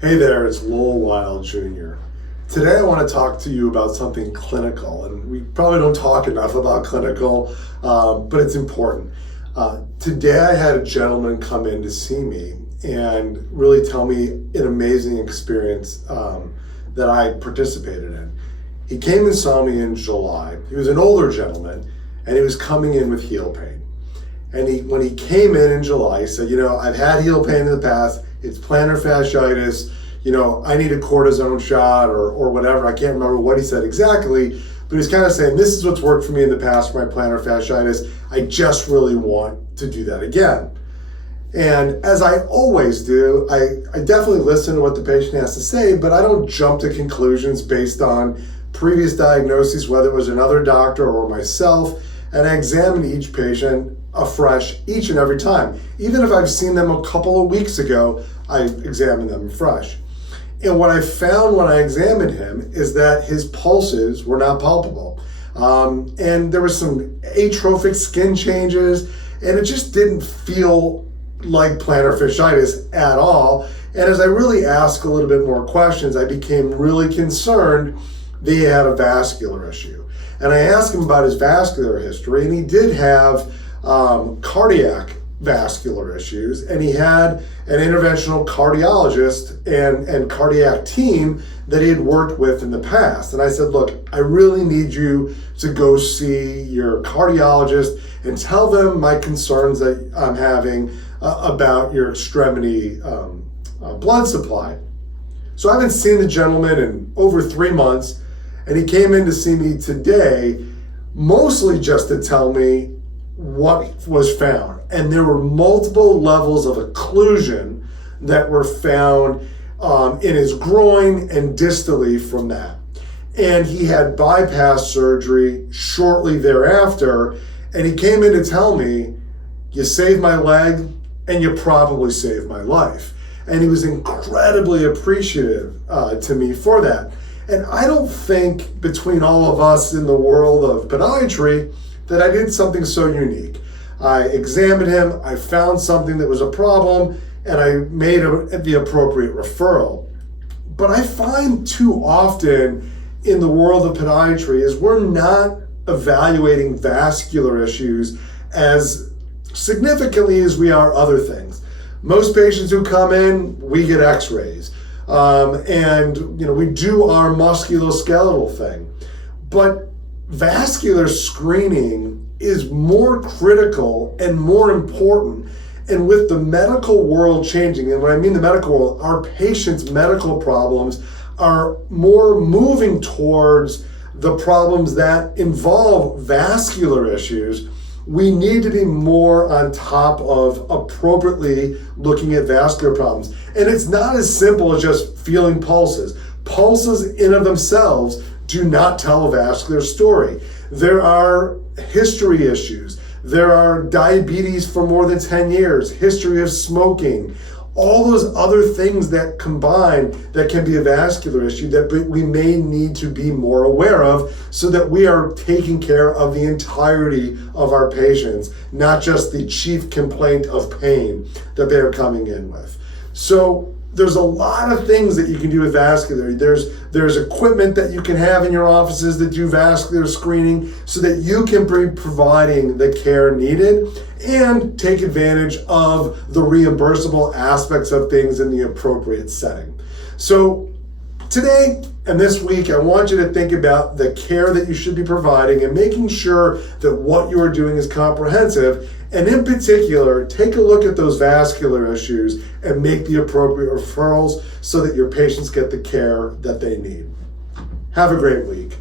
Hey there, it's Lowell Wild Jr. Today I want to talk to you about something clinical, and we probably don't talk enough about clinical, but it's important. Today I had a gentleman come in to see me and really tell me an amazing experience that I participated in. He came and saw me in July. He was an older gentleman, and he was coming in with heel pain. And when he came in July, he said, I've had heel pain in the past. It's plantar fasciitis. I need a cortisone shot or whatever. I can't remember what he said exactly, but he's kind of saying, this is what's worked for me in the past for my plantar fasciitis. I just really want to do that again. And as I always do, I definitely listen to what the patient has to say, but I don't jump to conclusions based on previous diagnoses, whether it was another doctor or myself, and I examine each patient afresh each and every time. Even if I've seen them a couple of weeks ago, I examine them afresh. And what I found when I examined him is that his pulses were not palpable. And there was some atrophic skin changes, and it just didn't feel like plantar fasciitis at all. And as I really asked a little bit more questions, I became really concerned that he had a vascular issue. And I asked him about his vascular history, and he did have cardiac vascular issues, and he had an interventional cardiologist and cardiac team that he had worked with in the past. And I said, look, I really need you to go see your cardiologist and tell them my concerns that I'm having about your extremity blood supply. So I haven't seen the gentleman in over 3 months, and he came in to see me today, mostly just to tell me what was found. And there were multiple levels of occlusion that were found in his groin and distally from that. And he had bypass surgery shortly thereafter, and he came in to tell me, you saved my leg and you probably saved my life. And he was incredibly appreciative to me for that. And I don't think between all of us in the world of podiatry that I did something so unique. I examined him, I found something that was a problem, and I made the appropriate referral. But I find too often in the world of podiatry is we're not evaluating vascular issues as significantly as we are other things. Most patients who come in, we get x-rays. And we do our musculoskeletal thing. But vascular screening is more critical and more important. And with the medical world changing, and when I mean the medical world, our patients' medical problems are more moving towards the problems that involve vascular issues. We need to be more on top of appropriately looking at vascular problems. And it's not as simple as just feeling pulses. Pulses in of themselves do not tell a vascular story. There are history issues. There are diabetes for more than 10 years, history of smoking, all those other things that combine that can be a vascular issue that we may need to be more aware of so that we are taking care of the entirety of our patients, not just the chief complaint of pain that they're coming in with. So there's a lot of things that you can do with vascular. There's equipment that you can have in your offices that do vascular screening so that you can be providing the care needed and take advantage of the reimbursable aspects of things in the appropriate setting. So today and this week, I want you to think about the care that you should be providing and making sure that what you are doing is comprehensive. And in particular, take a look at those vascular issues and make the appropriate referrals so that your patients get the care that they need. Have a great week.